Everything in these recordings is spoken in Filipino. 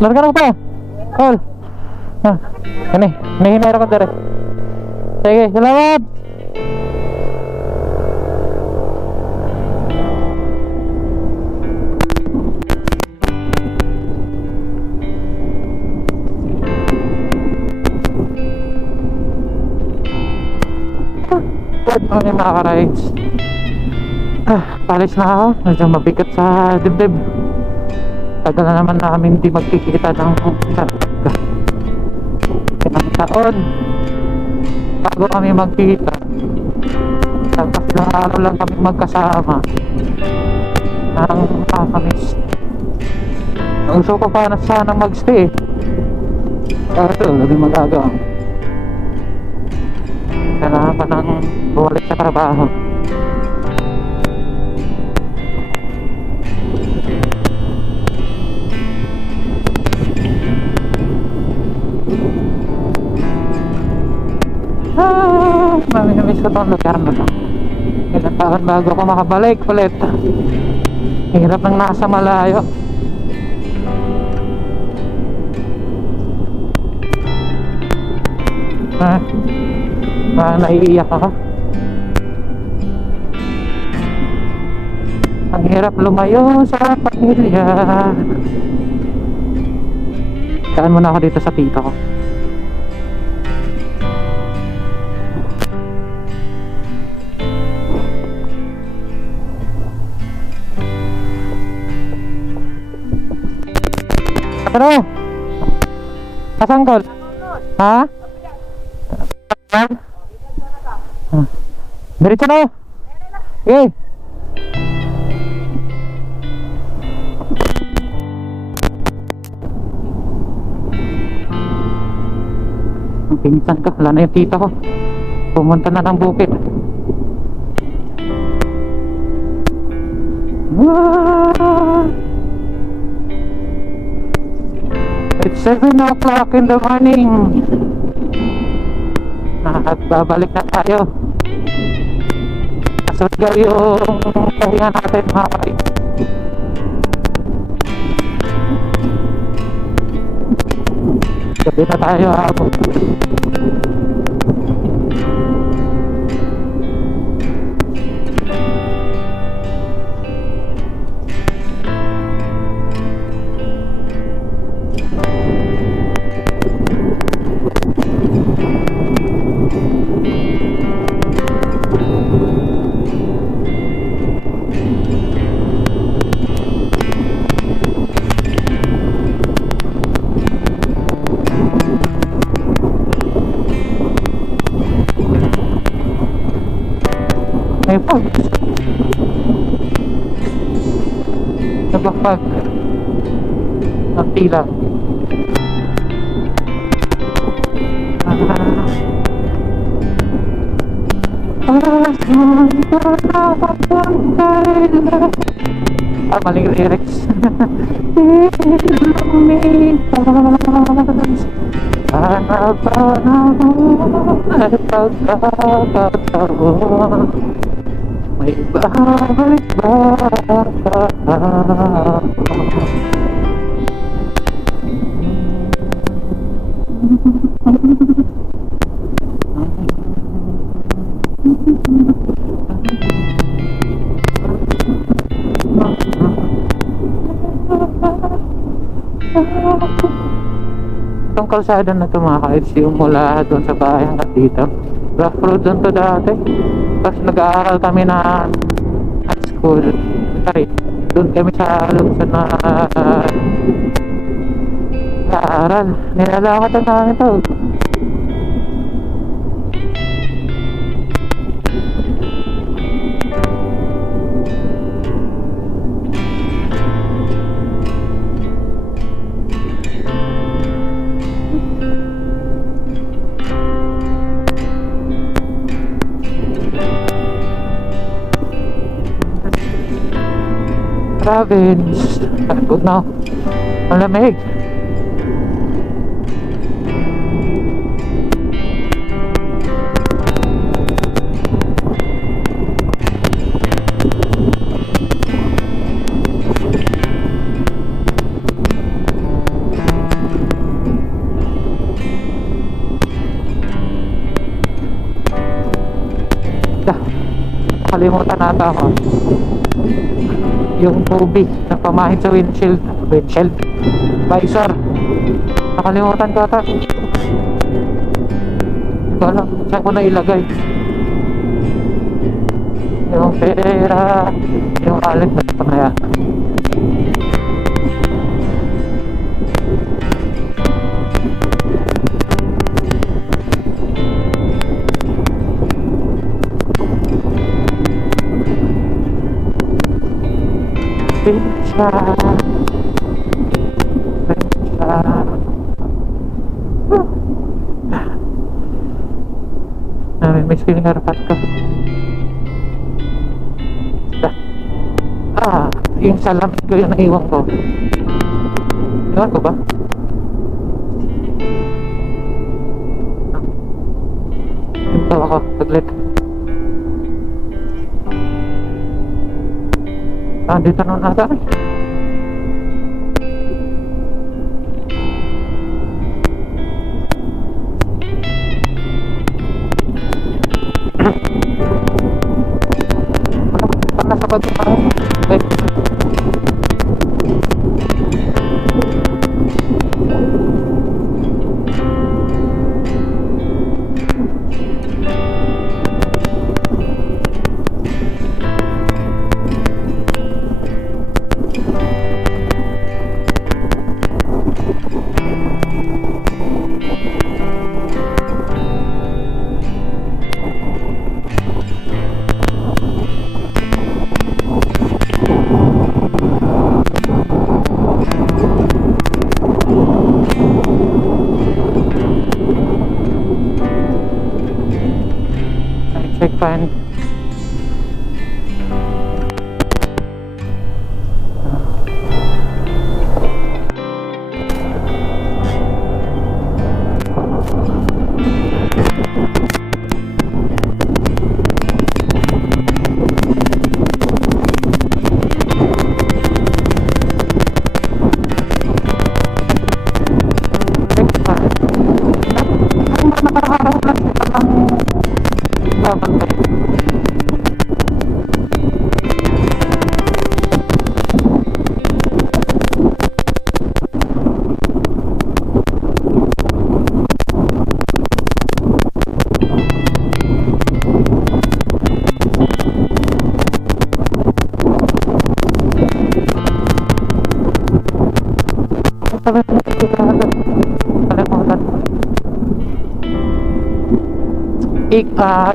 Larga na pa. Call. Ah, kani, nahinara ko dire. Sige, salamat. Ano yung mga ka-rides? Palis na ako. Medyo mabigat sa dibdib. Tagal na naman namin hindi magkikita ng ilang taon bago kami magkita. Tapos ilang araw lang kami magkasama ng nakakamiss. Gusto ko pa na sana magstay. Pero ito, lagi magagawa. Kailangan pa nang bumalik sa trabaho. Mamimiss ko itong lugar na to. Ilang taon bago ako makabalik ulit. Hirap nang nasa malayo. Naiiyak ako. Ang hirap lumayo sa pamilya. Saan muna ako dito sa tita ko. Ano? Kasangkol? Ha? Diretso na. Okay. Ang pinsan ka, wala na yung tita ko. Pumunta na ng bukid. It's 7 o'clock in the morning. At babalik na tayo. Kasunod yung pahinga natin mga kapatid. Gabi na tayo habang. May pag nabakpag ang tila. Maling lyrics. Ano ba naman ay pagkakataon? May babalik ba ako? Itong kalsada na ito mga ka-IDs, yung mula doon sa bahay hanggang dito, rough road doon to dati. Tapos nag-aaral kami na high school. Sorry, doon kami sa Luzon na nag-aaral. Nilalakatan namin ito. Province. Good now. Malamig. nakalimutan nata ako. Yung tubig na pamahid sa windshield. Windshield? Visor. Nakalimutan ko ata. Hindi ko alam saan ko na ilagay. Yung pera. Yung wallet na ito na yan. Pizza. Namimiss ko yung haircut ko. Yung salamin ko yung naiwan ko. Iwan ko ba? Hinto ako, saglit. Dito nun ata eh. Nasa bago tayo. Okay. Checkpoint.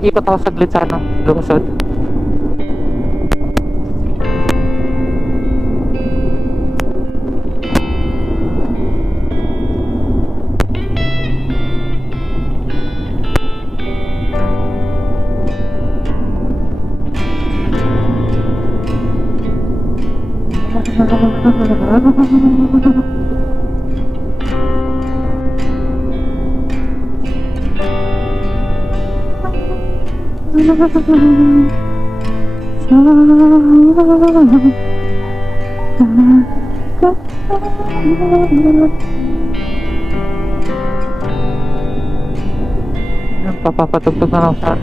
Ikot ako saglit sa ano, lungsod. Papapatugtog na lang sa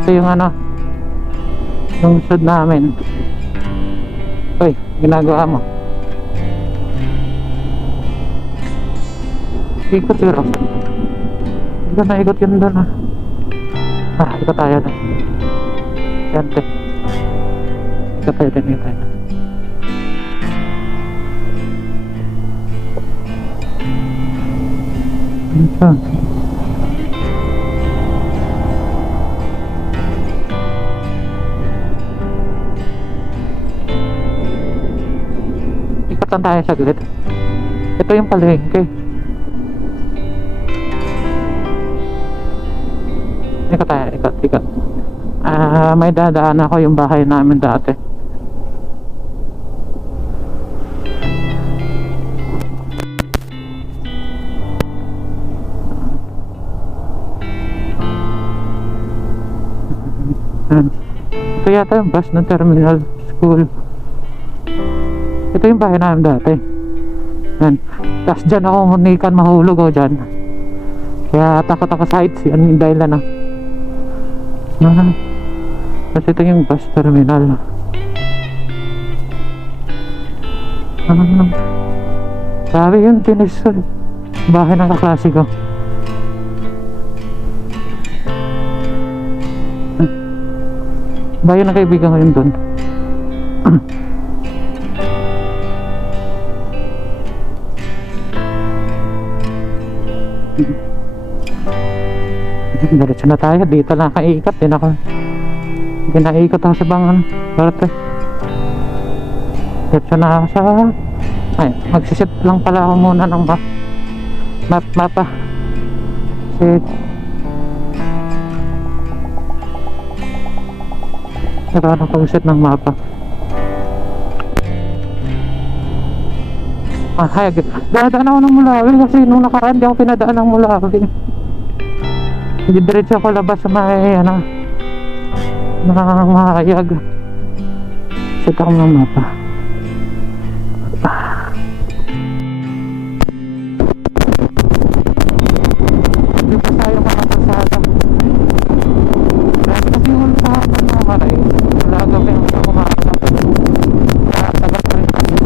ito yung ano lungsod namin. Uy, ginagawa mo. Ikot yun. Hindi ka naikot yun doon ikot tayo doon. Siyempre ikot tayo doon, ikot tayo doon. Ito ikotan tayo saglit. Ito yung palengke. Ikot tayo, ikot. May dadaan ako yung bahay namin dati. Ito yata yung bus ng terminal school. Ito yung bahay namin dati. Yan. Tapos dyan ako munikan mahulog dyan. Kaya takot ako sa heights. Ano yung dahilan kasi ito yung bus terminal. Sabi yun, Tinisol. Bahay ng kaklase ko. Bahay ng kaibigan ko yun doon. Diretso na tayo. Dito lang kaikot din ako. Pinaikot ako sa bangan. Diretso na ako sa ay, magsiset lang pala ako muna ng mapa. Set. Saka ng pag-set ng mapa. Hayag. Dadaan ako ng Mulawi kasi nung nakaraan di ako pinadaan ng Mulawi. Diretso ako labas sa may Mahayag. Set ako ng mapa. Hindi pa tayo makapasada. Kasi yung sa akin mga karay, wala gabi hanggang umaga. Kaya tagal pa rin kasi.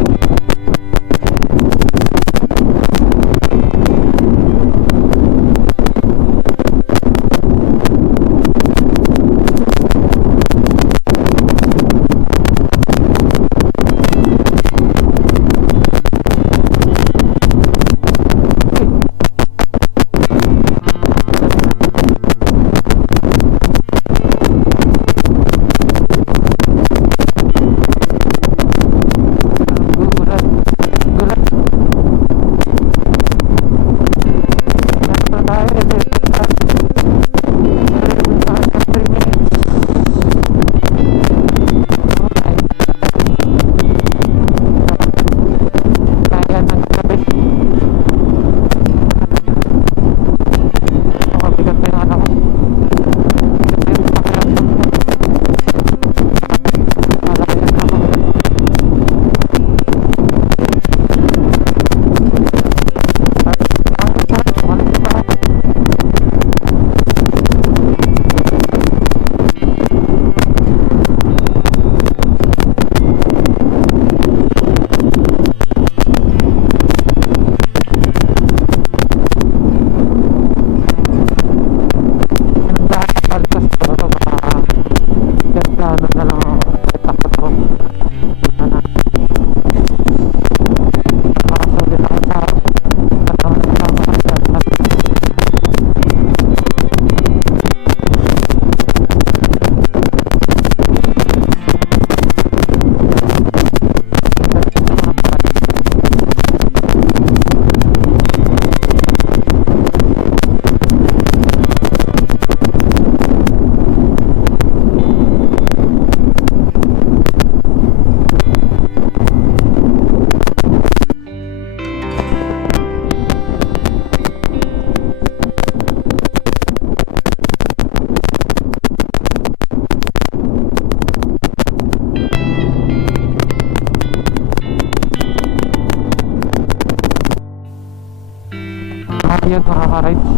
Mahayag mga ka-rides.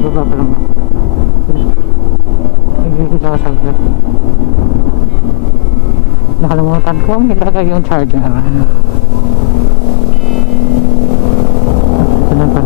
Baba pa lang. Nagigit ako saglit. Nakalimutan ko ilagay yung charger. Ito na pa.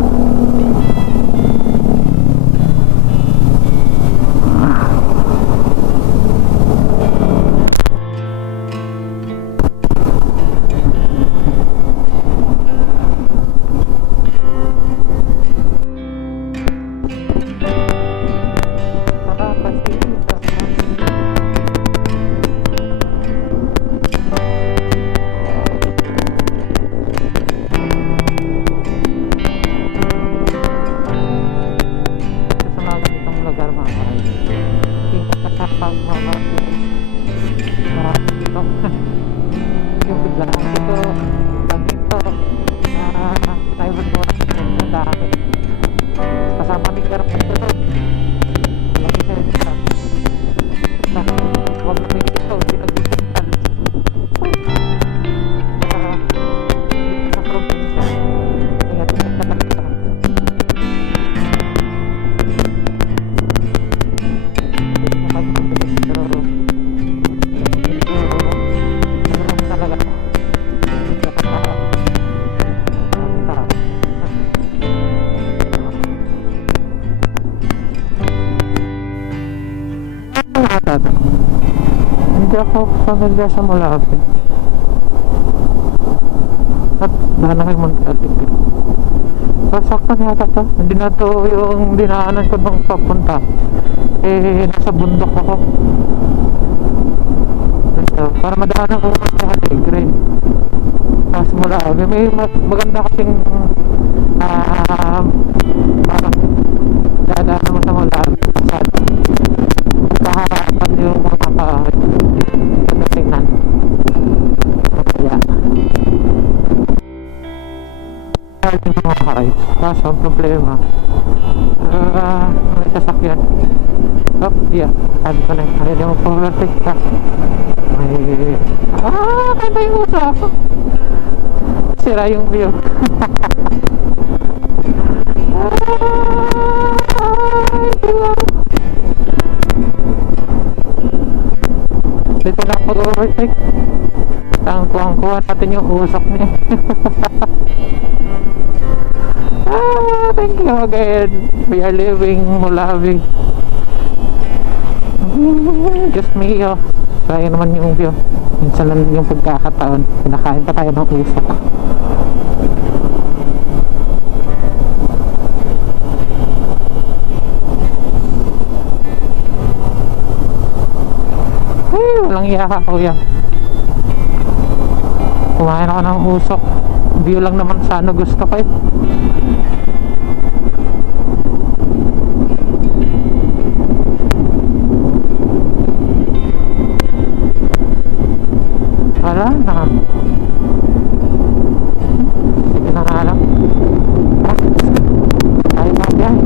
Yung bigla dito private work ng dati kasama ni Garpan ito lagi siya huwag na may ito hindi nagsisintan dati. Hindi ako familiar sa Mulabi. At daan na kay Monte Alegre. Pero sakto na yata to. Hindi na to yung dinaanan ko nung papunta. Nasa bundok ako. Ito, para madaanan ko yung Monte Alegre. Tapos Mulabi. May maganda kasing parang dadaanan mo sa Mulabi. Magkaharapan yung mga pagdatingnan. Kaya yung mga ka-rides. Kaso ang problema may sasakyan. Yeah, sabi ko na ayaw na mag-overtake ka. Kanta yung usap. Sira yung view. Dito lang pag-overtake. Kuha natin yung usok niya. Thank you again. We are leaving Mulabi. Just me, kaya naman yung view. Minsan lang yung pagkakataon, pinakain pa tayo ng usok. Walang iya ka, kuya. Kumain ako ng usok. View lang naman sana gusto ko eh. Wala na. Sige na nga lang. Tayo na biyahe.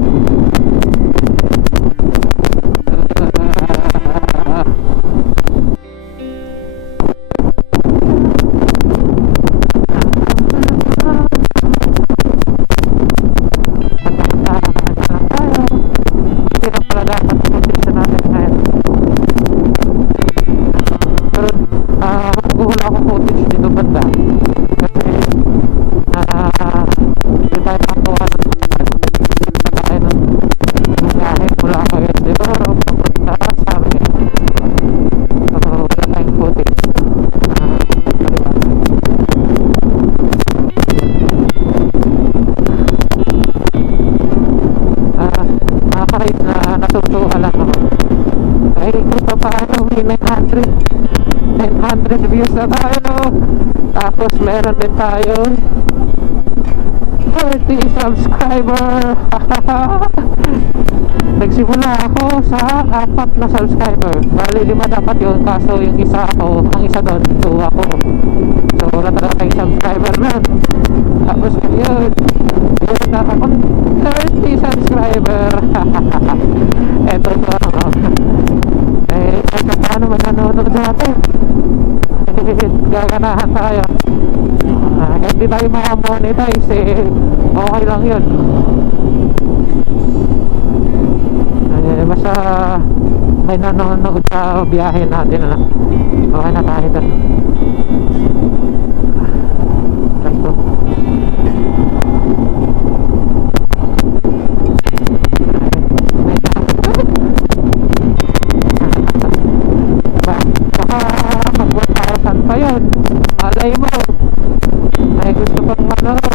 Views na tayo. Tapos meron din tayong 30 subscriber. Nagsimula ako sa 4 na subscriber. Bali 5 dapat yun. Kaso yung isa ako, ang isa doon 2 ako. So wala talaga tayong subscriber na. Tapos ngayon yun na ako 30 subscriber. Eto to ano. Paano man nanonood natin? Gaganahan tayo. Hindi tayo makamonetize okay lang yun. Basta may nanonood sa biyahe natin okay na tayo doon. Sakto. Malay mo ay gusto pang manood.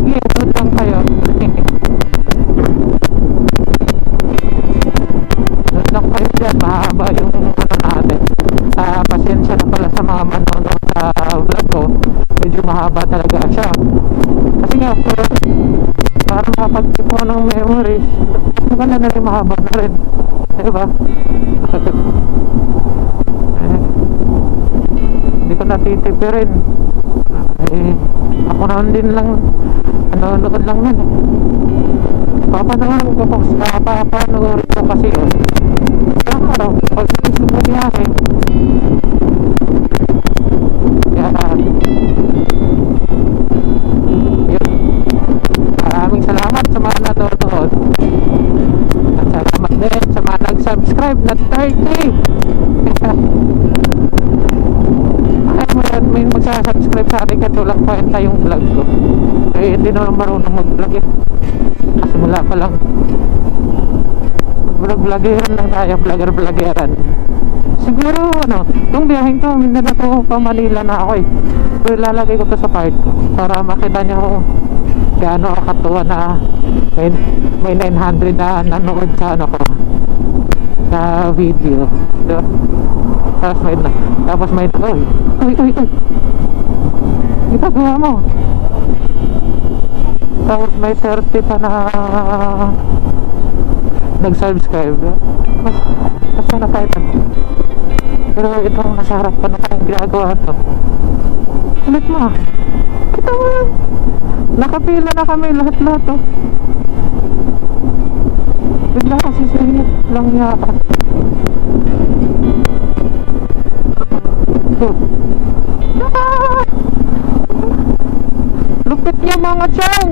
Sige, doon lang kayo. Doon lang kayo dyan. Mahaba yung ano natin. Pasensya na pala sa mga manonood sa vlog ko. Medyo mahaba talaga siya. Kasi nga para makapag-tip mo ng memories, mas maganda na rin, mahaba na rin. Diba? Hindi ko natitipirin. Ako naman din lang nanonood lang nun papanood ko kasi isang araw pag gusto mo biyahe yun. Maraming salamat sa mga nanonood at salamat din sa mga nag-subscribe na 30. May magsasubscribe sa akin katulad kwenta yung vlog ko. Hindi naman marunong mag-vlog kasi mula pa lang vlog-vlogeran lang tayo, vlogger-vlogeran. Siguro ano, itong biyaheng to, Mindanao to pa Manila na ako eh. Pero ilalagay ko to sa part para makita nyo kung gaano ako katuwa na may 900 na nanood sa ano ko, sa video. Diba? Tapos may uy ginagawa mo. Tapos may 30 pa na nag-subscribe. Mas na tayo. Pero itong nasa harap pa na tayong ginagawa to. Ulit mo. Kita mo yan. Nakapila na kami lahat-lahat oh. Bigla kasi singit lang yata. Oh. Ah! Lupit niya mga chong.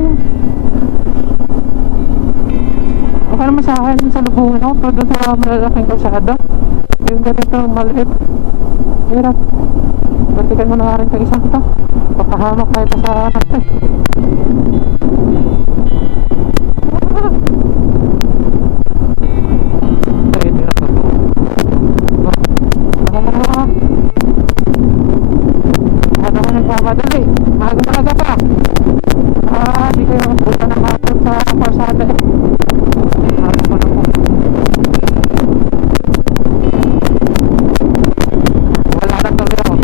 Okay naman sa akin sa lubungan ako. Pero doon sa malalaking kalsada, yung ganito maliit, hirap. Batikan mo na rin sa isang ito. Papahamak kahit sa natin. Ay, hindi na ito. Ano ka nagmamadali? Maaga pa. Di kayo punta na kapit sa kalsada eh. Maaga pa na po. Wala na tuloy ako.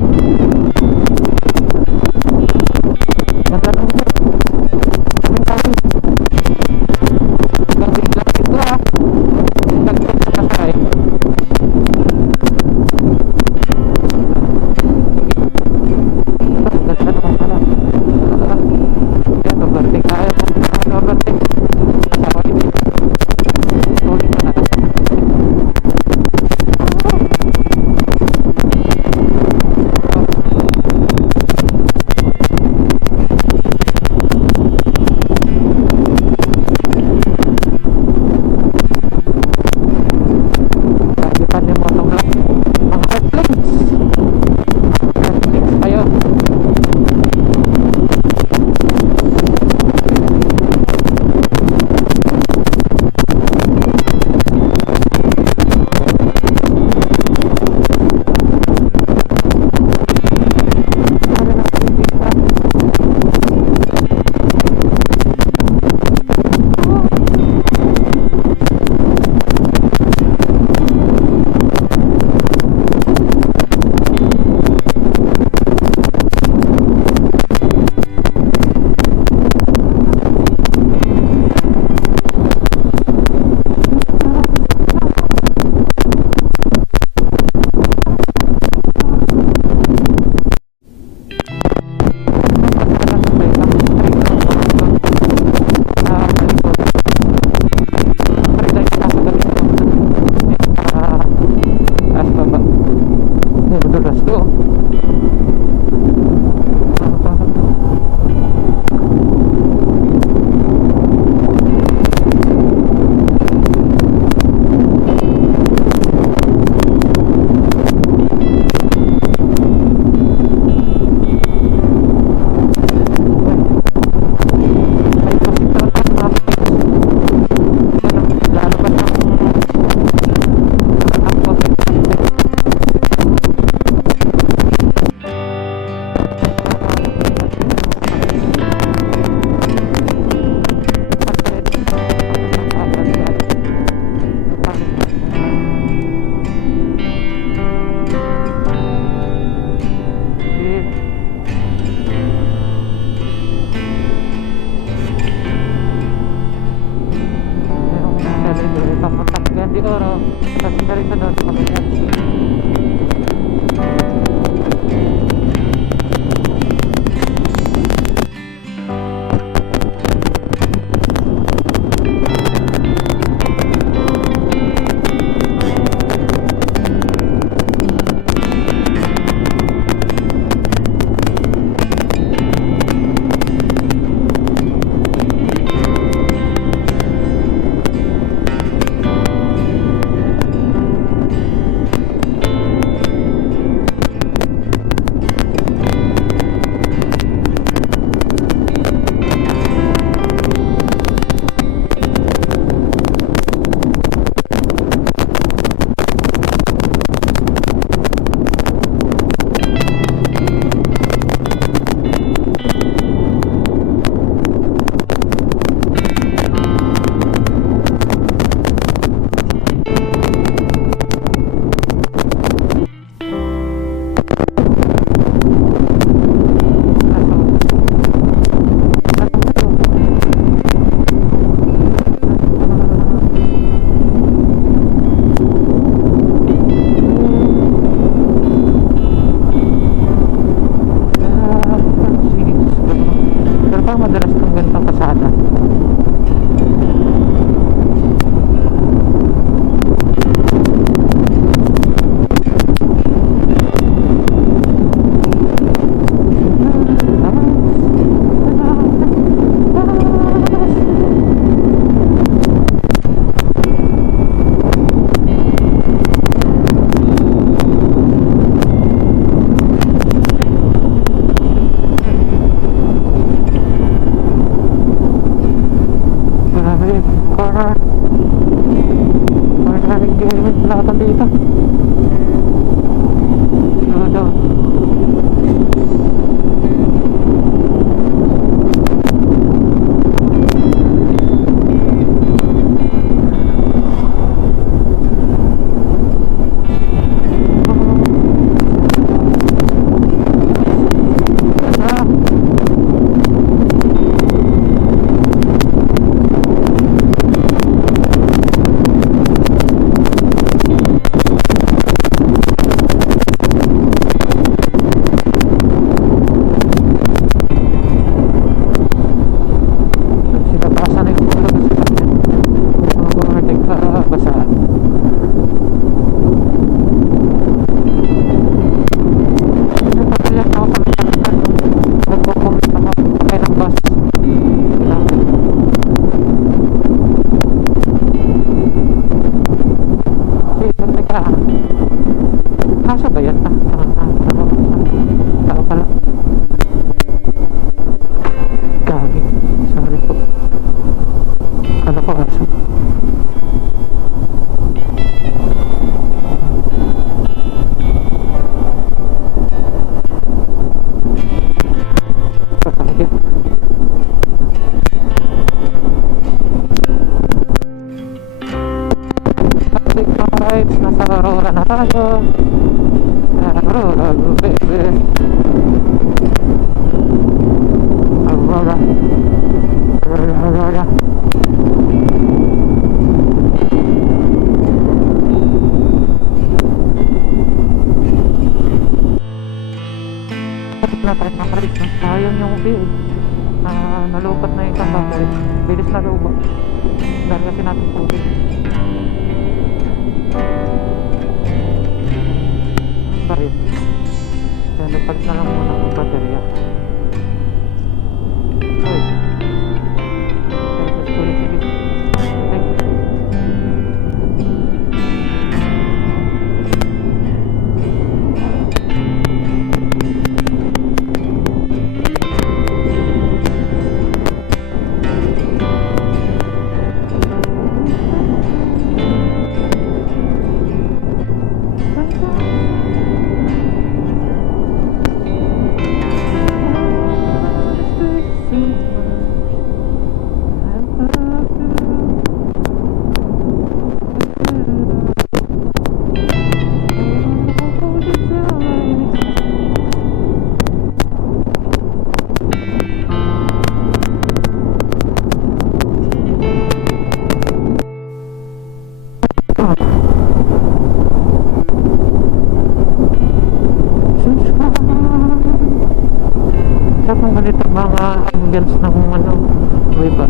Ganda lang ito. Kaming kami. Hanggang biglang ito ah. Nagpit sa pasay. Ganda naman pala. Yan, overtake tayo. Overtake. Asawa ini. Tuloy ka na lang. Kagitan yung motovlog. Mga headlinks. Headlinks kayo. Di oro, tapos dari sa doon sa kabilang. Wave corner. Maraming gaming pelatan dito. Slow down. Nasa Aurora na tayo. Aurora, baby. Aurora. Aurora, Aurora. Na tayo nakarit. Sayang yung bill. Nalupot na yung isang battery. Bilis na lubot. Dahil kasi natin tubig. Pa rin. Kaya napalit na lang muna ang baterya. Ay. Sige. Thank you. Sarap ng ganitong mga ambience ng Wave.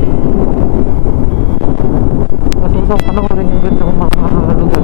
Masusok pa na rin yung ganitong mga lugar.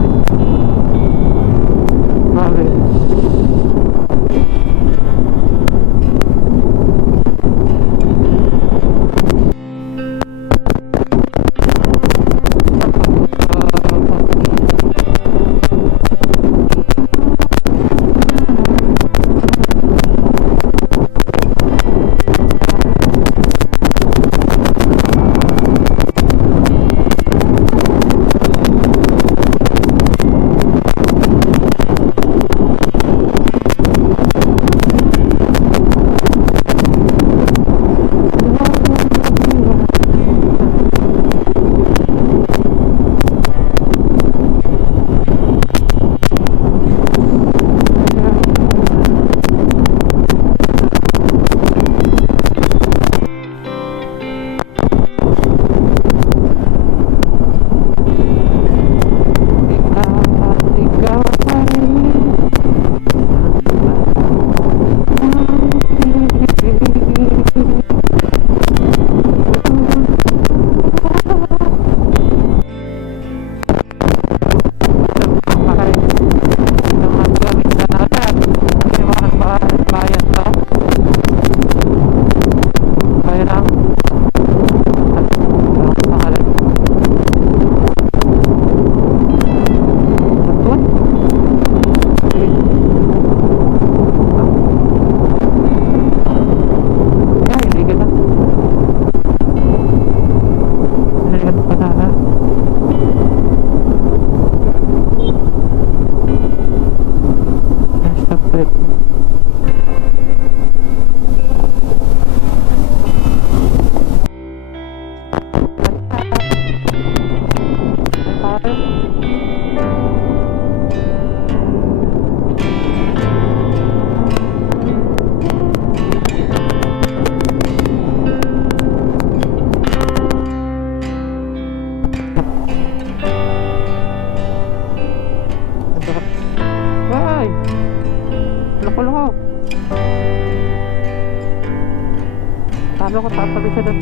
Akala ko tatabi siya doon.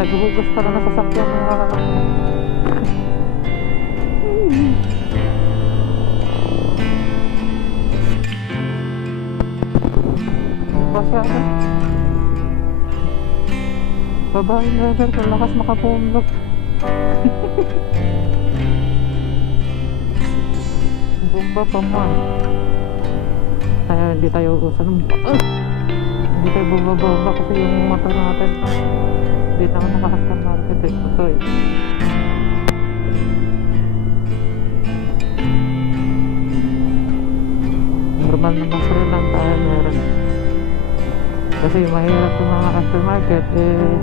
Naghuhugas pala na sasakyan mga masyado. Babae driver, kung lakas makapumlok. Bumba pa man. Kaya hindi tayo usan. Hindi tayo bumababa kasi yung motor natin. Hindi na ako naka-after market eh. Ito eh. Normal na motor lang tayo meron. Kasi mahirap yung mga aftermarket eh,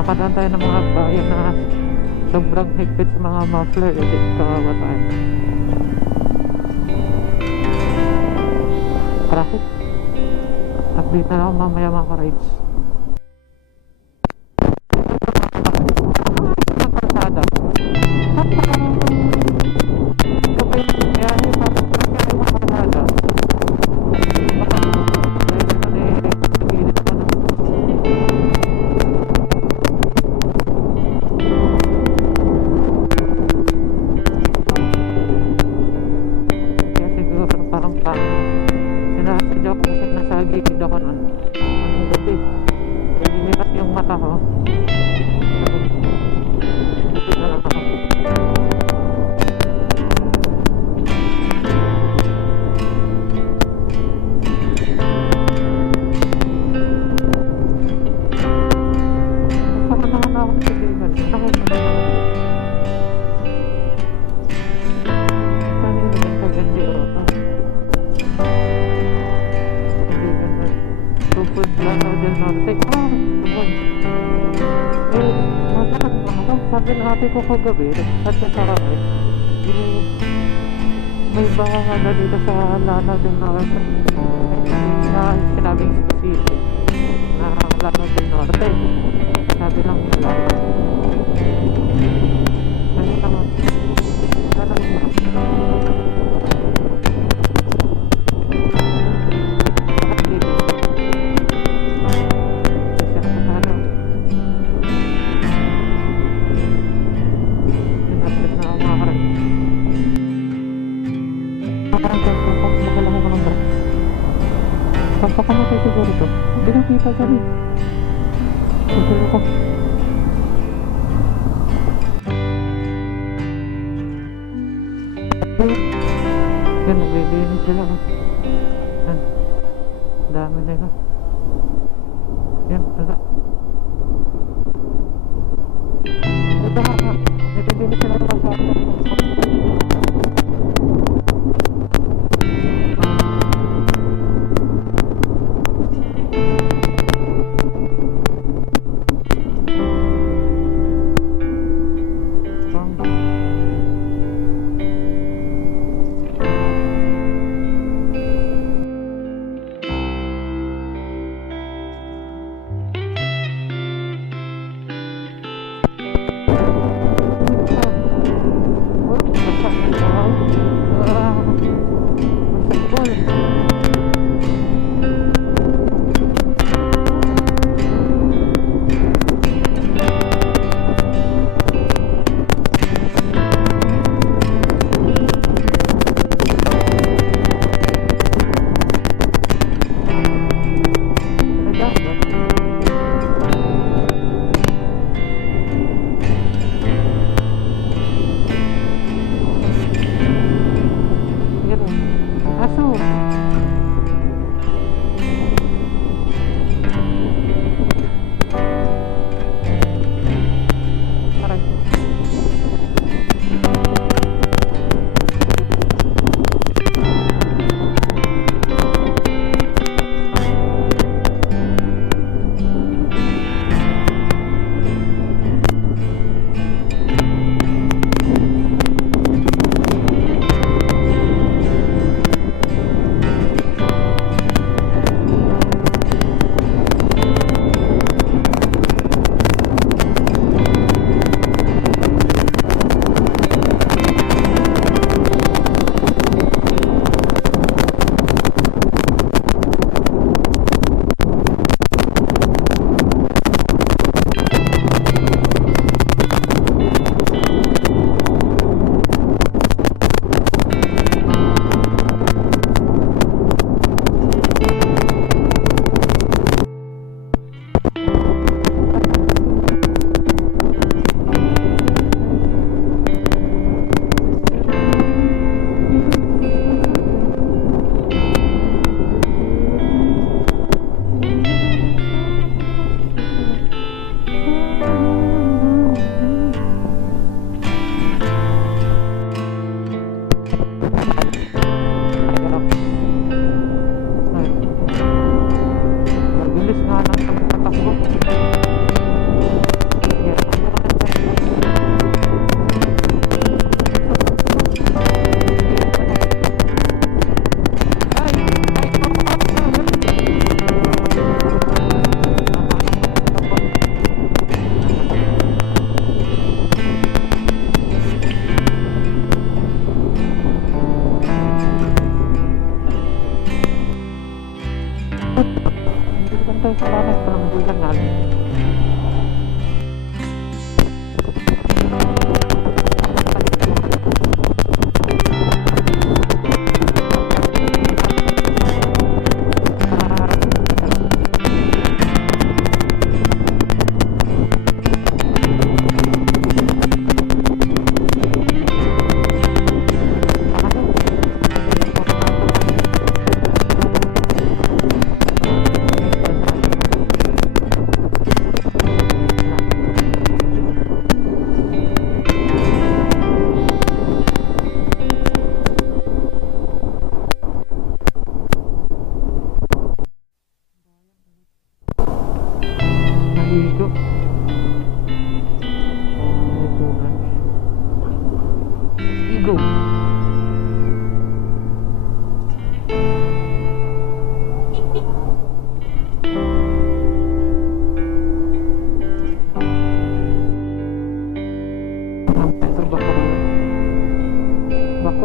makadaan tayo ng mga bayan na sobrang higpit sa mga muffler eh, kawawa tayo. Traffic. Update na lang ako mamaya mga rides. Karsada. Gilid ako nun. Ang gabi. Nililipat yung mata ko. Gilid na lang ako. Saka naman ako sa kaibigan. Nakit mo naman. Kanina naman sa gandi Europa. Food Lanao del Norte. Tubod. Masakit mo ako. Sabi ng ate ko kagabi, at sa Saraway, may baha na dito sa Lanao del Norte. Na sinabing specific na Lanao del Norte. Sabi lang nila. Ano naman? Sana papakamatay siguro ito. Hindi nakita siya rin. Siguro ko. Yan, naglilinis sila. Yan. Dami nila. Yan, wala. Ito nga. Naglilinis sila ng masakot.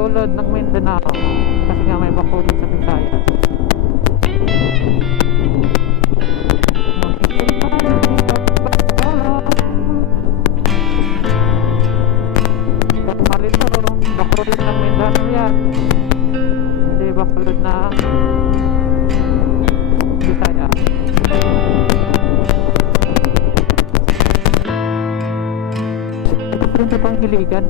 Bacolod ng Mindanao kasi nga may Bacolod sa Visayas. Malito, Bacolod ng Mindanao yan, hindi Bacolod na Visayas. Ito pa rin sa panghiligan.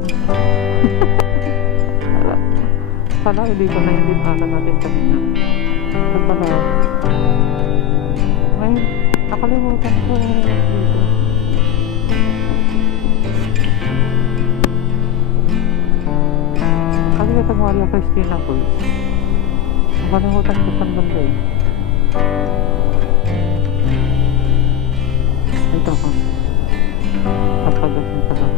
Pala, iligan na yung dinaanan natin kanina. Ito pala. Ngayon, nakalimutan ko dito. Kalimutan mo Maria Cristina Falls. Nakalimutan ko saan banda eh. Ito ako. Napagasin pa lang.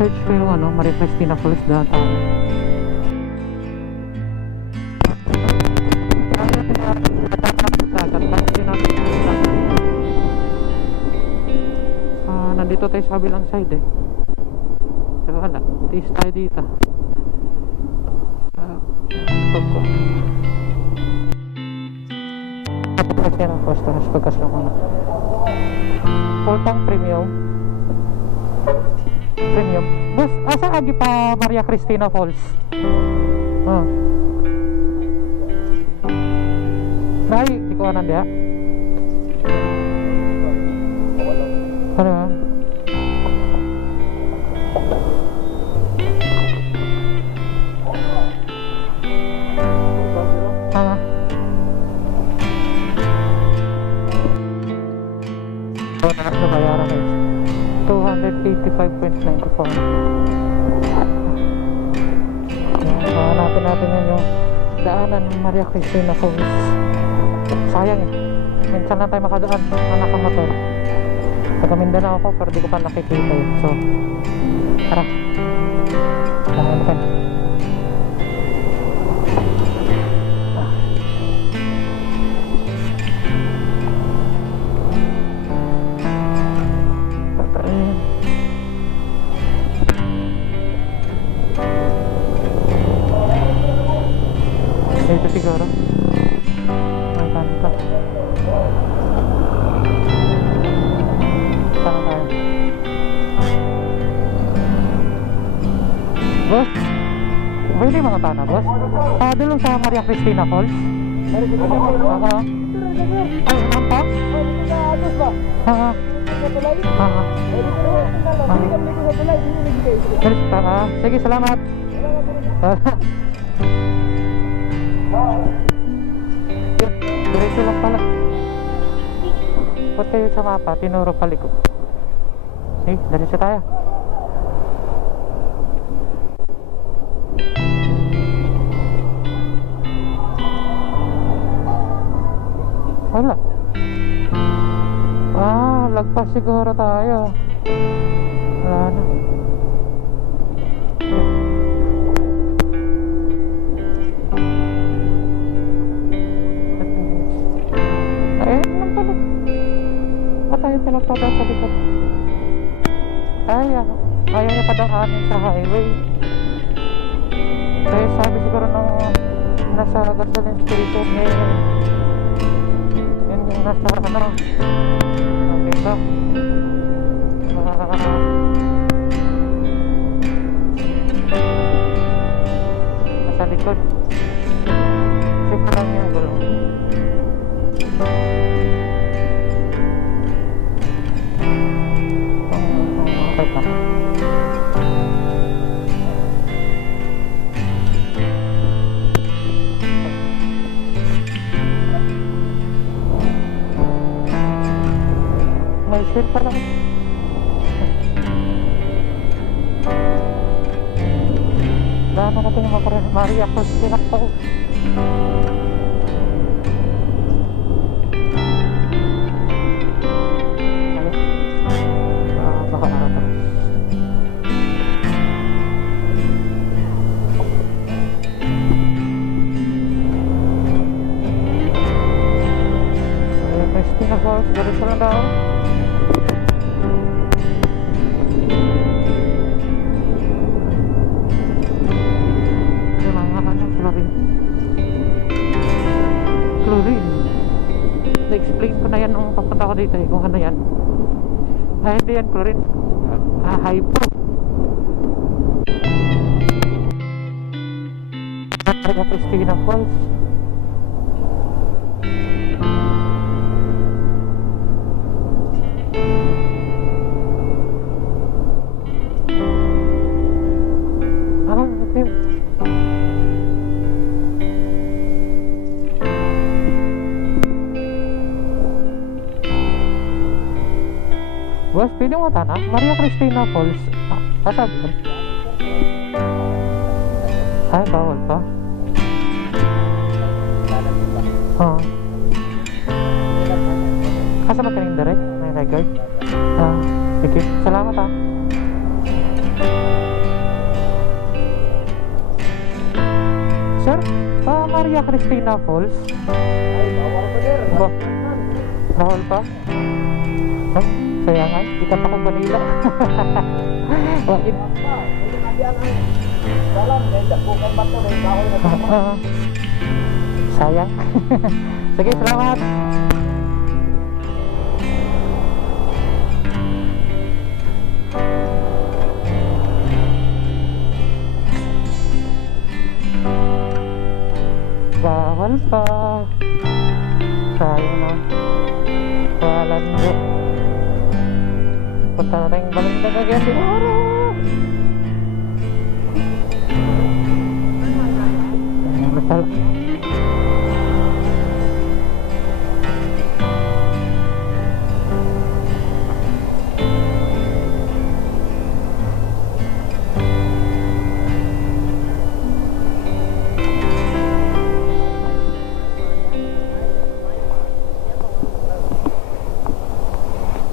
Search ko yung ano, Maria Cristina Falls downtown. Nandito tayo sa kabilang side eh. Pero wala, taste tayo dito. Kasi ng customers pagkasama na full tank premium. Boss, asa agi pa Maria Cristina Falls? Nahi, di ko anan dia. Ano ba? Nabayaran guys, 285.94. Hanapin natin yan yung daanan ng Maria Cristina Falls. Sayang eh, minsan lang tayo makadaan na nakamotor. Taga Mindanao ako pero di ko pa nakikita yun. So tara, dahil ka. Ito siguro may kanta. Saan tayo? Boss, pwede mga tana boss? Doon sa Maria Cristina Falls? Ay, nampak? Sige, salamat. Diretso lang pala. Put kayo sa mapa, tinuro pali ko. Sige, diretso tayo. Wala. Lagpas siguro tayo. Wala na. Pinagpadaan sa likod. Ayaw niya padaanin sa highway. Kaya sabi siguro nung nasa gasoline station yun yung nasa ano dito nasa likod. Check lang yung gulong. May share pa lang. Daan na natin yung Maria Cristina Falls. Baka nakatas. lang daw. Chlorine. Na-explain ko na yan nung papunta ko dito kung ano yan. Hindi yan chlorine. Hypo. Maria Cristina Falls. Okay. Boss, pwede mo tanah? Maria Cristina Falls. Sabi mo? Ay, bawal pa. Kasama ka rin direct? May record? Sige. Salamat Sir, Maria Cristina Falls? Ay, bawal pa din. Bawal pa? Sayang di ka pa kong Manila. Bakit? Sayang. Sige, salamat. Bawal pa. Sayang na. Walang do. Punta na tayong balik na kagyan di araw. Masal.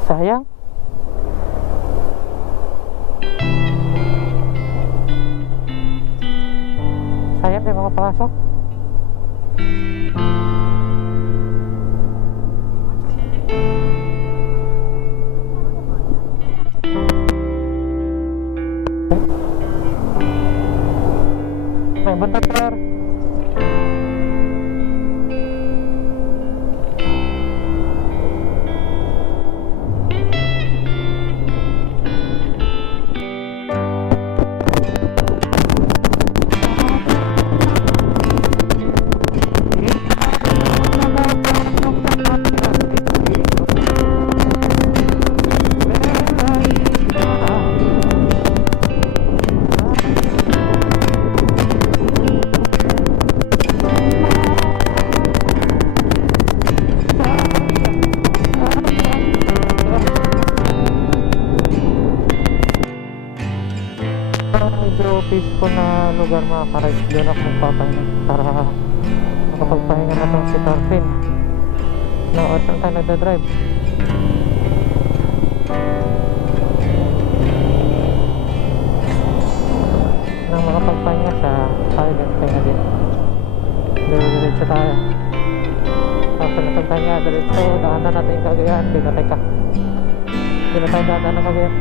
Sayang. Sayang di makapasok. May bentar sir. Medyo peaceful na lugar mga ka-rides. Doon ako magpapahinga para makapagpahinga na itong si Torfin. No, or saan tayo nagdadrive? Nang makapagpahinga siya, tayo din pahinga din. Diretso tayo. After natagpahinga, diretso daanan natin yung Cagayan. Di na tayo daanan ng Cagayan.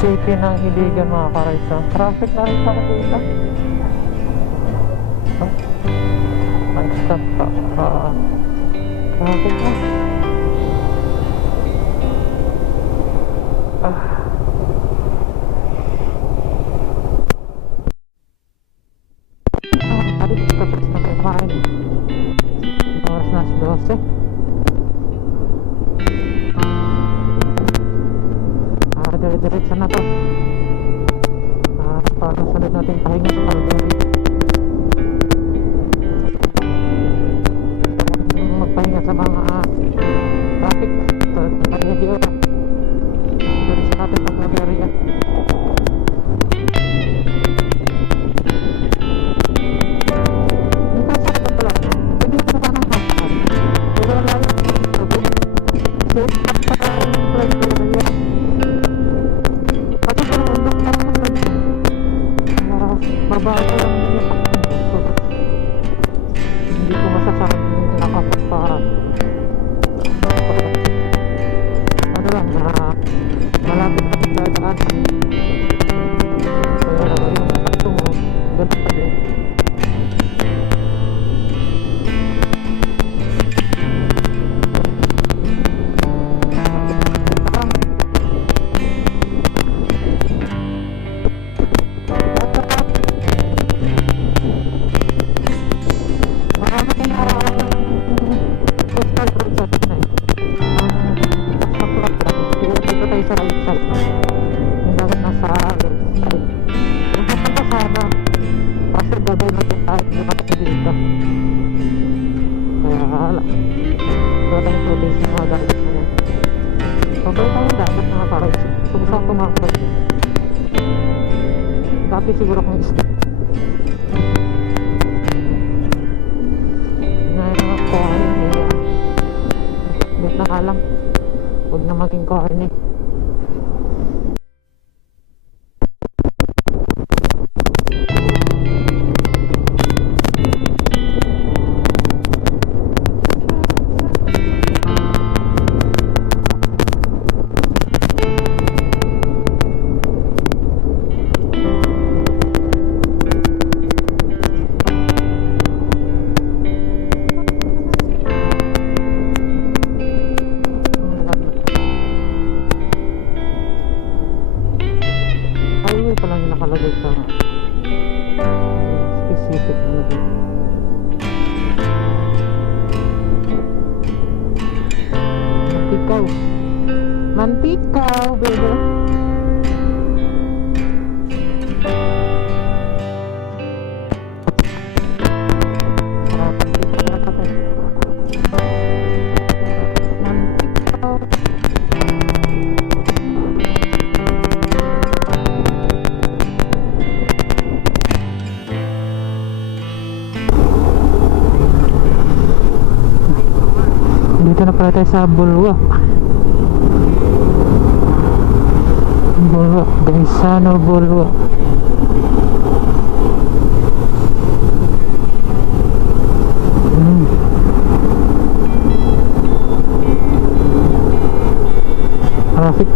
City ng Iligan mga ka-rides. Traffic na rin pala dito. Nag-stop pa. Traffic na. Tapos na kumain. Oras na 12. Diretso na to. Para sunod natin pahinga sa Calgary. Magpahinga sa mga traffic. Pag-hindi oras. Diretso natin sa Calgary. Babae ko lang din yung takbo. Hindi ko masasabing nakapagpa ano lang na malapit na pagdadaan. Kaya yung takbo mo ganun pa din. Marami kang nararamdaman coastal road sa atin eh. Sa plot lang. Dito tayo sa right side. Yung dapat nasa left side. Yung papunta sana. Kasi gabay na din tayo. Hindi kasi dito. Kaya hala. Wala tayong footage ng mga dagat na yan. Pabay tayong dagat mga ka-rides. Kung saan tumakot. Dati siguro kung isip. Wait na ka lang. Huwag na maging corny. Highway pa lang yung nakalagay sa specific ano dito. Mantikaw. Mantikaw, baby. Mantikaw. Dito na pala tayo sa Bulwak. Bulwak, Gaisano Bulwak. Traffic.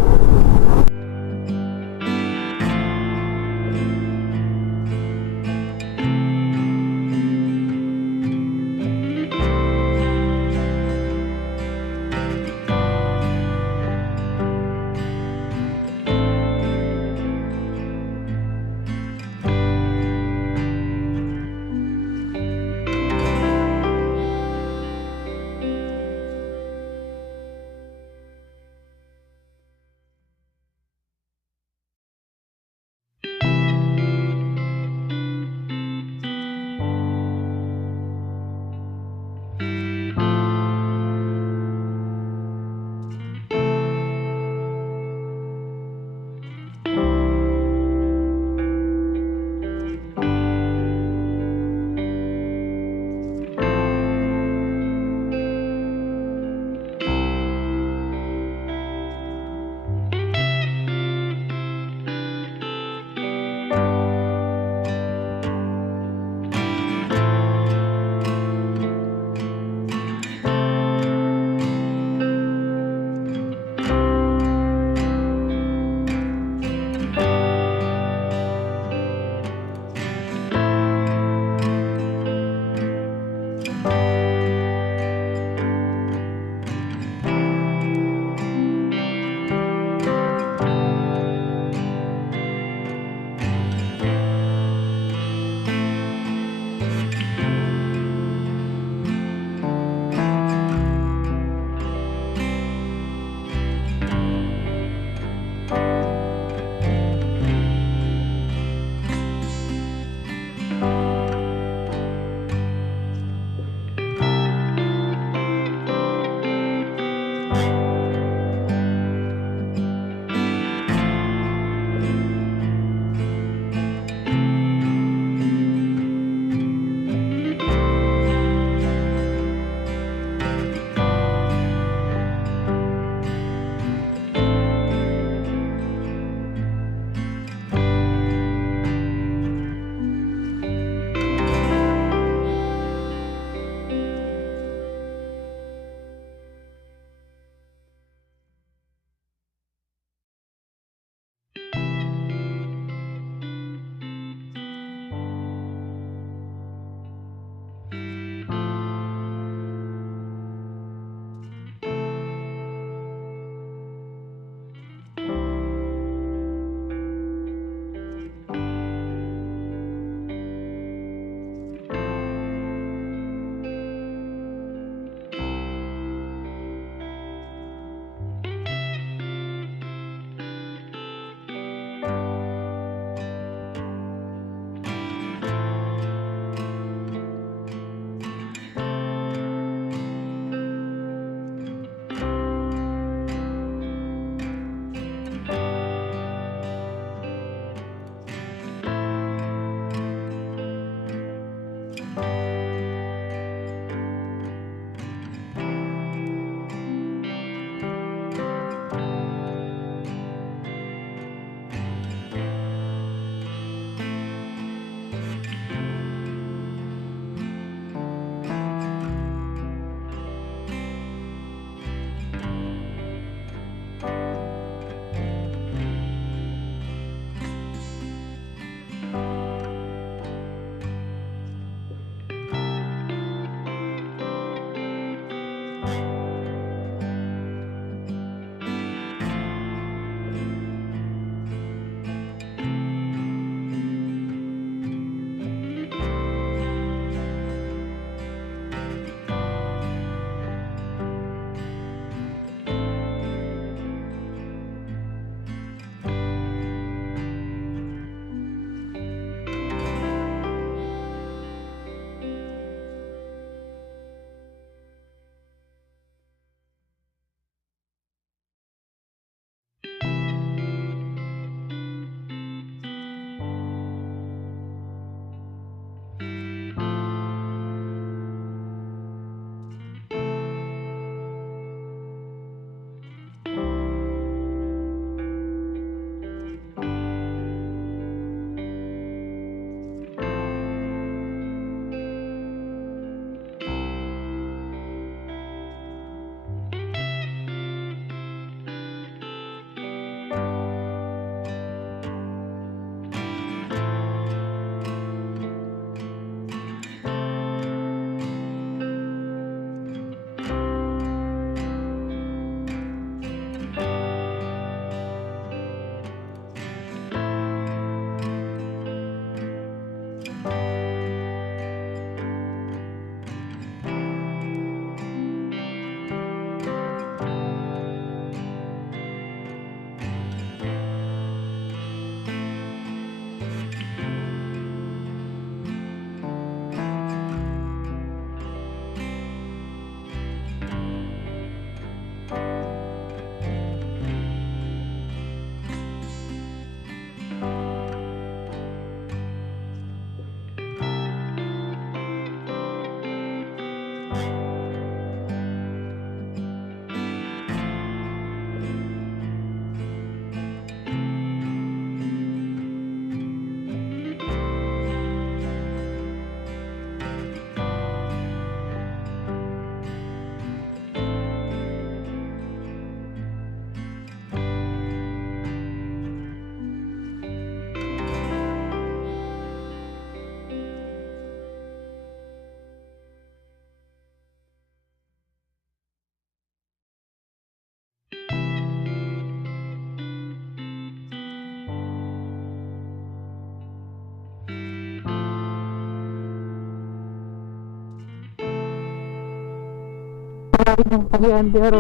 Ayun yung tagian pero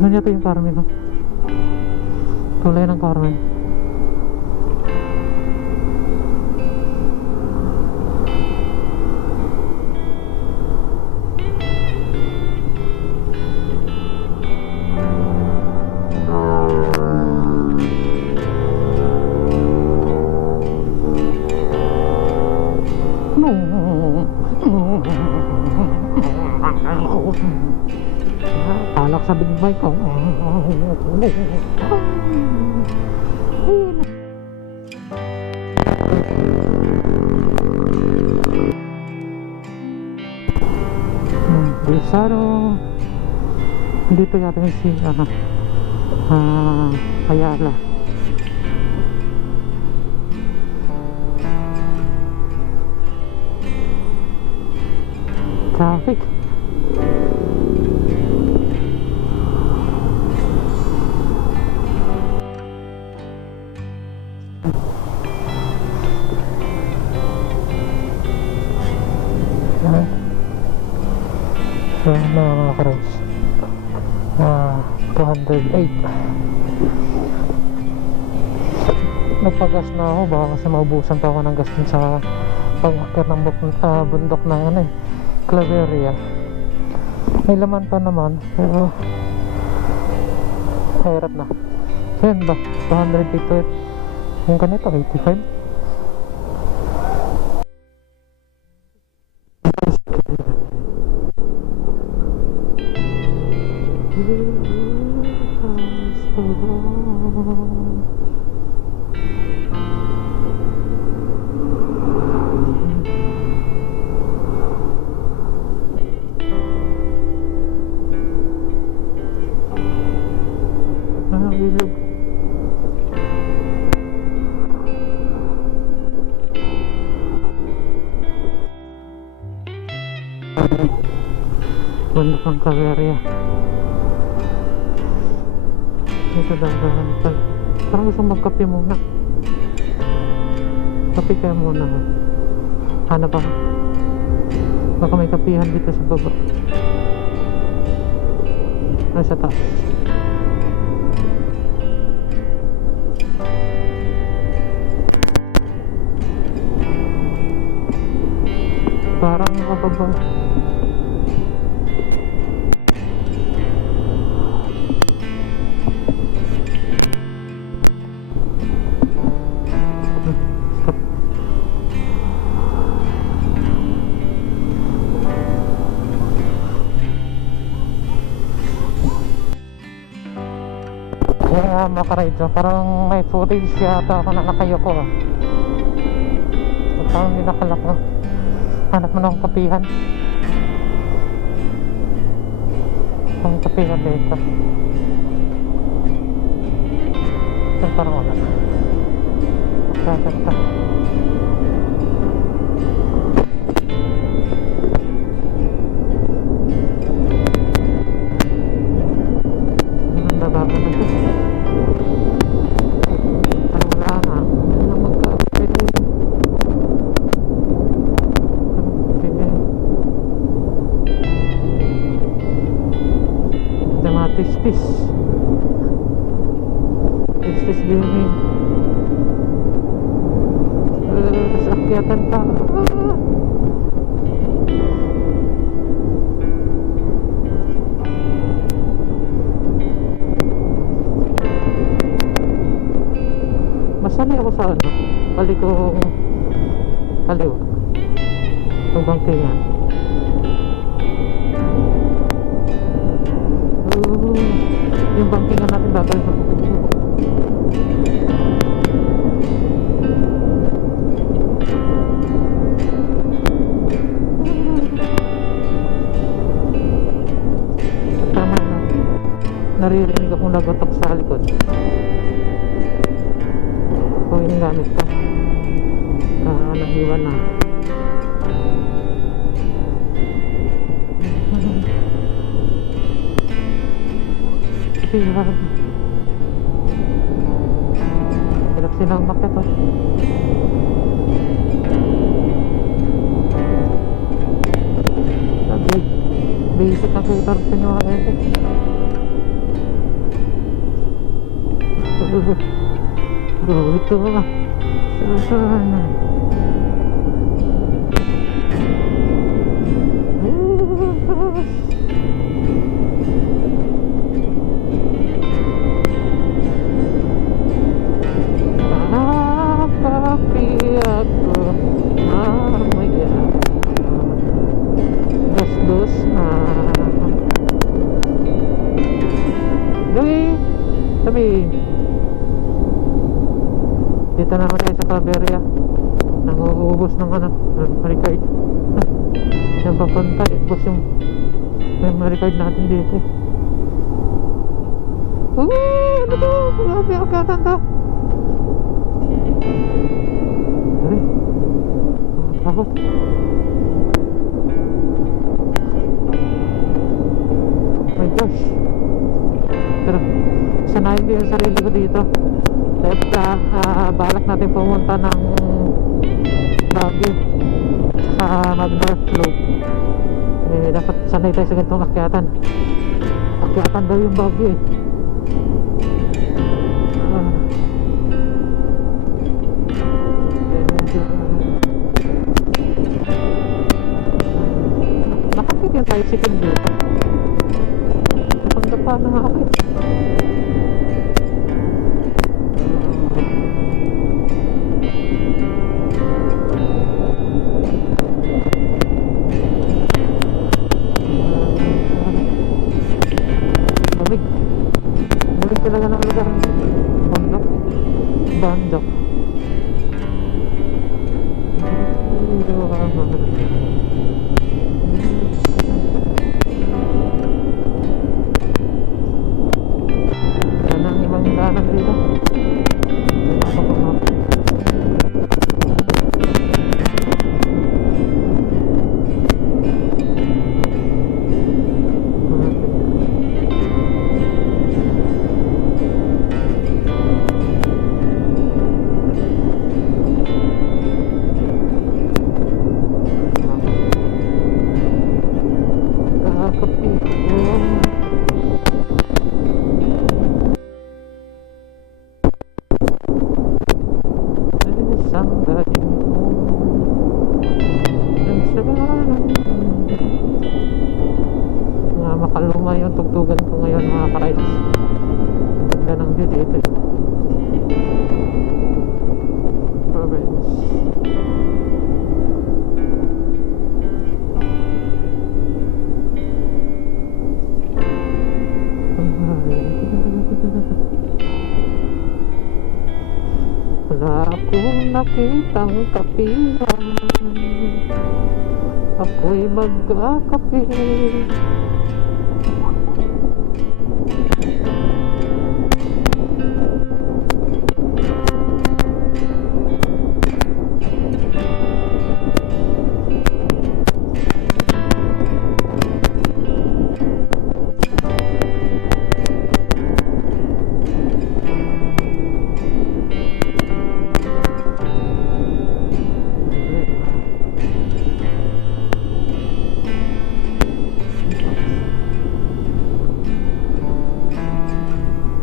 ano niya to yung Carmen, no? Tulay ng Carmen. Alak sa big bike ko. Bulsaro. Dito yata yung si Ayala. Traffic. So mga ka-rides, 208. Nagpagas na ako baka kasi maubusan pa ako ng gas din sa pag-akyat ng bundok ng Claveria. May laman pa naman pero hirap na. So yun ba, 208 yung ganito, 85. Bundok ng Claveria. Ito dahan pala. Parang gusto magkape muna. Kape kaya muna. Hanap ako. Baka may kapihan dito sa baba. Ay, sa taas. Parang mababa. Kaya makaride siya. Parang may footage yata ako na nakayoko parang hindi nakalako. Hanap mo na akong kapihan. Ang kapihan dito. So, parang wala. Sasakta. Ang bababa na ito. Tistis gaming. Sakyatan pa. Masanay ako sa palikong kaliwa. Itong bangkingan. Yung bangkingan natin bagal sa pupupo. Tama na. Naririnig akong lagotok sa likod. Kung yung gamit ka. Nahiwan na. Hirap silang makita. basic na filter sa inyo mga ete. Ito nga. Sana. Dito naman tayo sa Claveria. Nanguubos ng memory card. Yan papunta. Ubos yung memory card natin dito. Ano to? Grabe ang katan to. Ay, takot. Oh my gosh. Pero sanayin ko yung sarili ko dito. Balak natin pumunta ng Baguio sa Mag-North Slope. Dapat sanay tayo sa ganitong akyatan. Akyatan daw yung Baguio eh. Nakapit yung tricycle dito. Napagdapa na nga ako eh. Talaga ng lugar bundok bandok yan ang ibang daanan dito. Makaluma yung tugtugan ko ngayon mga ka-rides. Ang ganda ng view dito province. Wala akong nakitang kapihan, ako'y magkakape.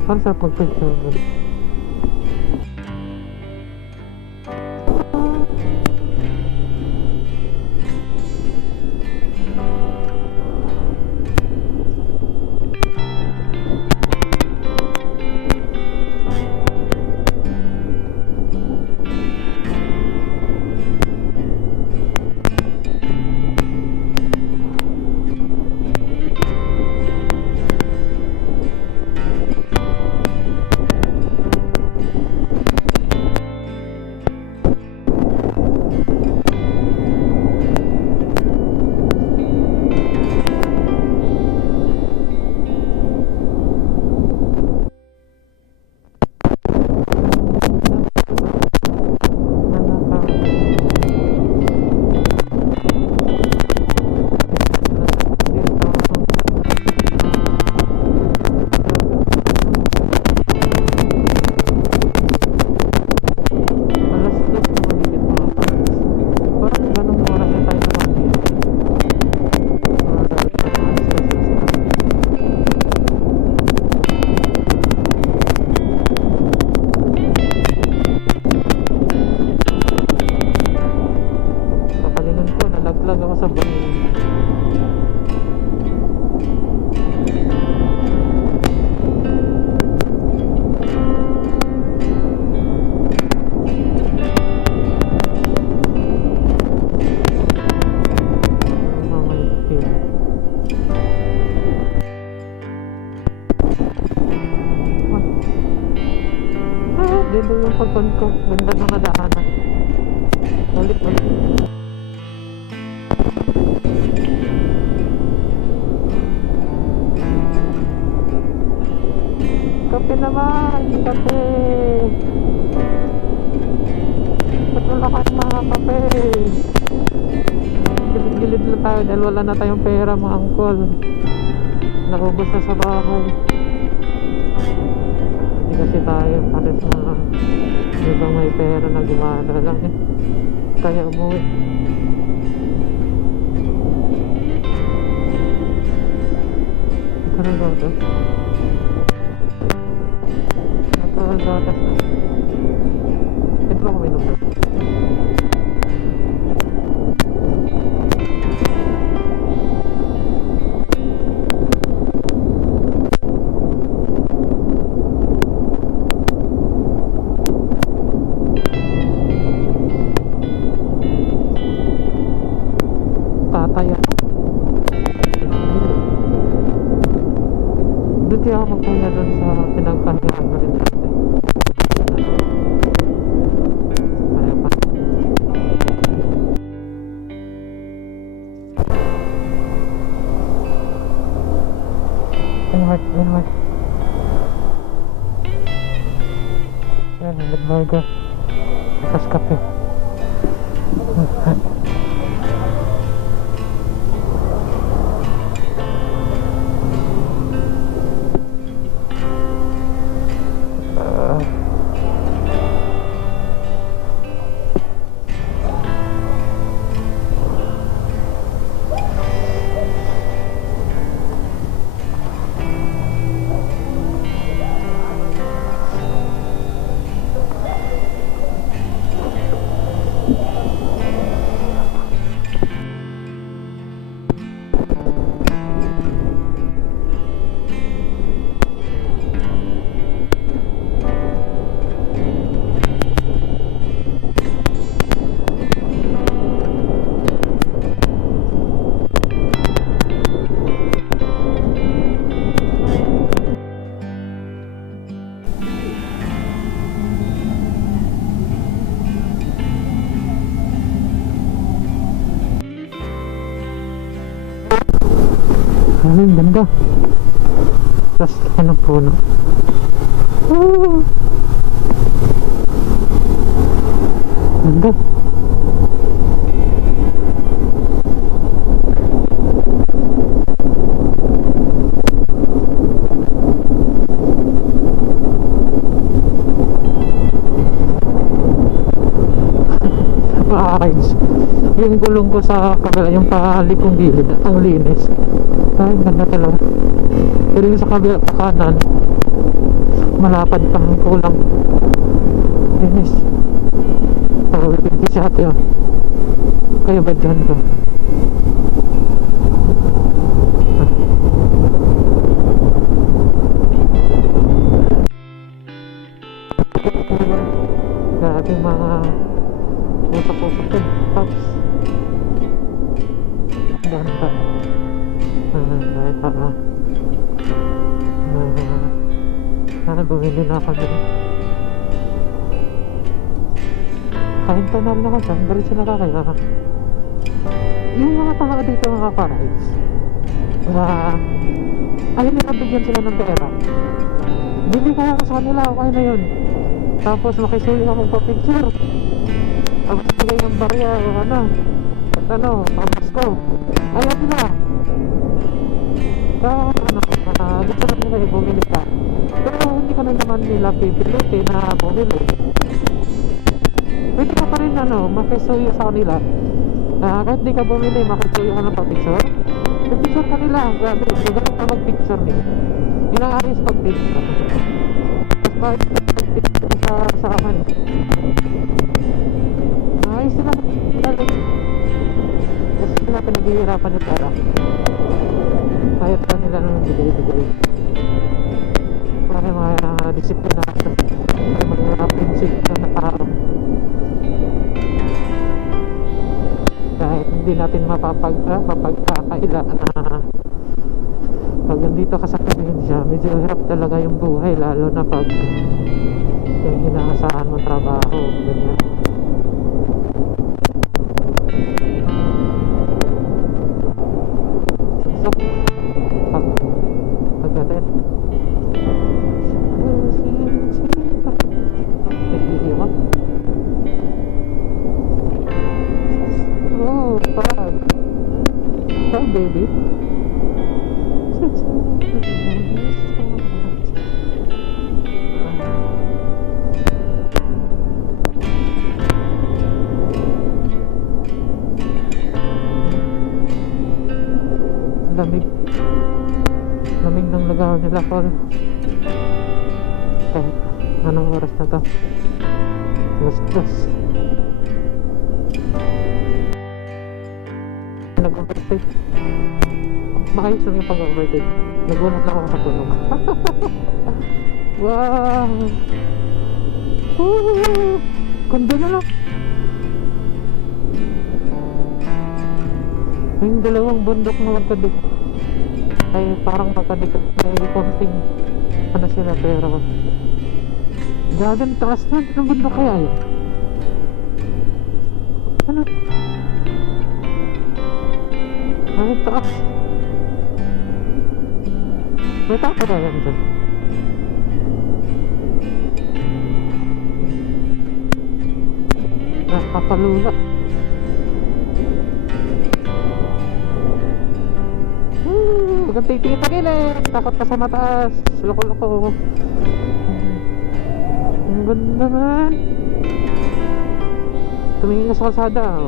Parang sarap mag-picture. talaga ako sa buhay. Dito yung pagkon ko. Ganda ng nadaanan. Balik. Kape naman! Kape! Patulakan mga kape! Gilid-gilid lang tayo dahil wala na tayong pera mga angkol. Naubos na sa bahay. Hindi kasi tayo pares na di ba may pera na gumana lang eh. Kaya umuwi. Ito ba ito? Gatas na. Ito ba kuminom na? Tataya. Doon kaya ako magpahinga doon sa pinagpahingaan ko rin dati. Ayaw pa. Anyway. Yan, nag-burger. Tapos kape. Ang ganda. Tapos laki ng puno. Ganda. Maayos. Yung gulong ko sa kabila, yung palikong gilid, ang linis. Ay, ganda talaga. Pero yung sa kabila pa kanan, malapad pa ang kulang. Linis. Pero wipin si ate oh. Kaya ba dyan ko? Grabe mga usap-usap din. Pops. Ganda. Sana bumili na ako dito. Kain pa na rin ako dyan. Diretso na kakaya. Yung mga tao dito mga ka-rides ayun nila bigyan sila ng pera. Bili kaya ako sa kanila. Okay na yun. Tapos makisuyo ako magpa-picture. Tapos bigay ng barya o ano. At ano, pamasko. Ayaw nila. So, gusto na nila bumili ka. Pero hindi ka na naman nila pipilitin na bumili. Pwede ka pa rin makisuyo sa kanila. Kahit di ka bumili, makisuyo ka ng pa-picture. Picture ka nila. Grabe, magaling ka mag-picture nila. Ilang aris pag-picture. Mas bakit pag-picture sa akin. Ayos sila. Galing. Yes, na pinaghihirapan yung pera. Kahit pa nila nang bigay-bigay. Para mga disiplina sa mga prinsipyo na tao. Kahit hindi natin mapagkakaila na pag nandito ka sa probinsya, medyo hirap talaga yung buhay, lalo na pag yung inaasahan mo trabaho, ganyan. So, pagdating nag-iiwan. Oh, pag baby. Lamig ng lugar nila, Paul. Kahit anong oras na to, alas 2. Nag-overtake. Maayos lang yung pag-overtake. Nagulat lang ako sa tulong. Wow! Woo! Kondo na lang. Yung dalawang bundok na magkadikit ay parang magkadikit, may konting ano sila, pero gagan taas na ng bundok kaya yun. Ano? Ay, taas. May tako na yan dyan. Nakapalula. Huwag kang titingin sa gilid, takot ka sa mataas. Loko-loko. Ang ganda man. Tumingin ka sa kalsada,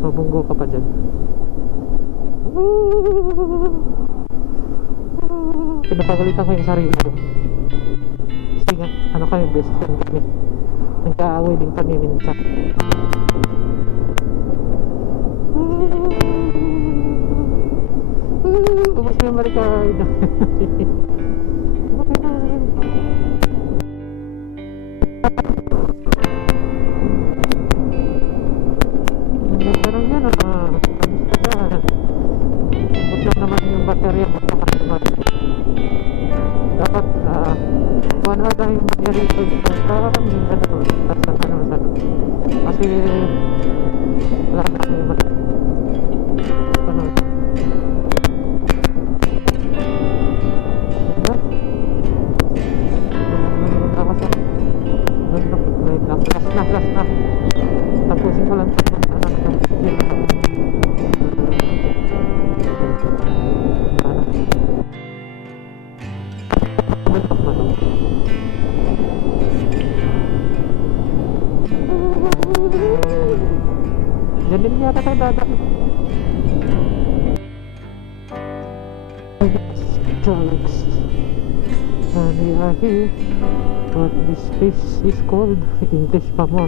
mabunggo ka pa dyan. Pinapagalitan ko yung sarili ko. Kasi nga, ano kayo, best friend kami. Nagkaaway din kami minsan. Ubus mo yung marikard. Okay na. Parang yan, kamusta ka? Ubus lang naman yung baterya mo sa customer. Dapat 1 hour lang yung baterya ito. Kasi wala na kami yung baterya. Ano? Last na. Tapusin ko lang ito. Diyan din yata tayo dadaan. Drugs. And we are here. But this place is called English pa mo.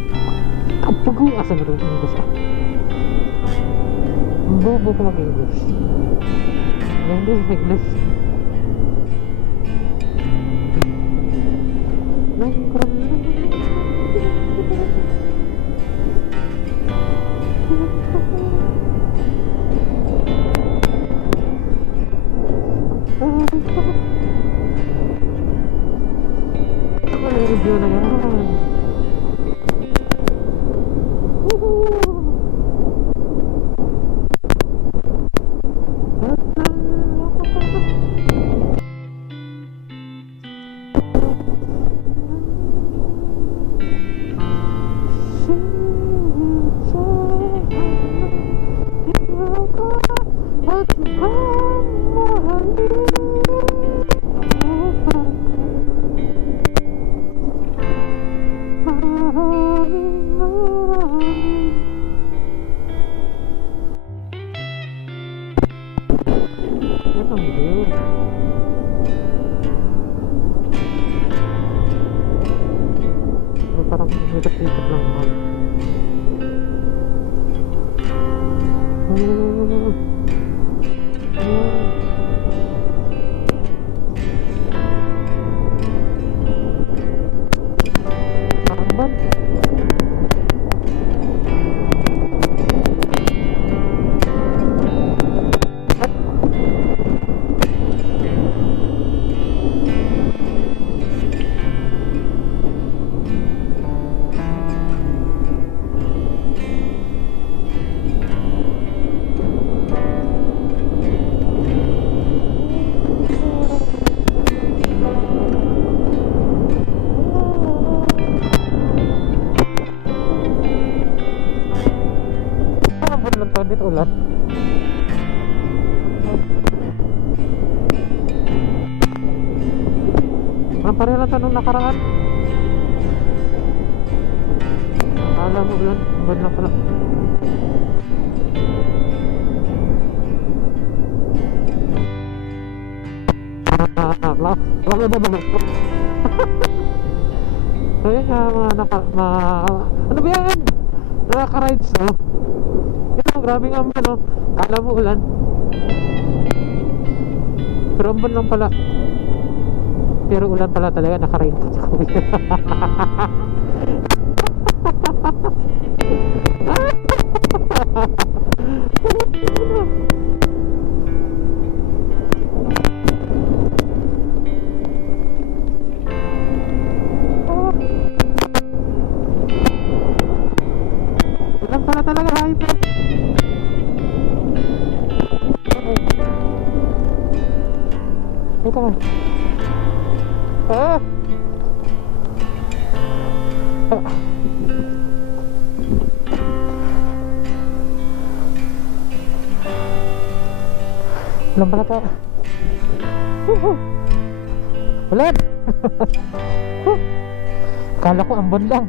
Kapagu, asan na rin English pa? Bobo ko mag-English. English. Review na yan. Lambat. Parang bulan to dito ulan. Parang pareho lang tanong nakaraan. Alam mo ulan, bulan lang pala. Ayun nga ano ba yan? Nakaka-rides no? Ito, grabe nga man no? Kala mo ulan. Pero ambon lang pala. Pero ulan pala talaga, naka-raincoat ako. Ulan pala talaga, hype. Ito nga. Ah! Ulan pala to. Ulan! Kala ko ambon lang.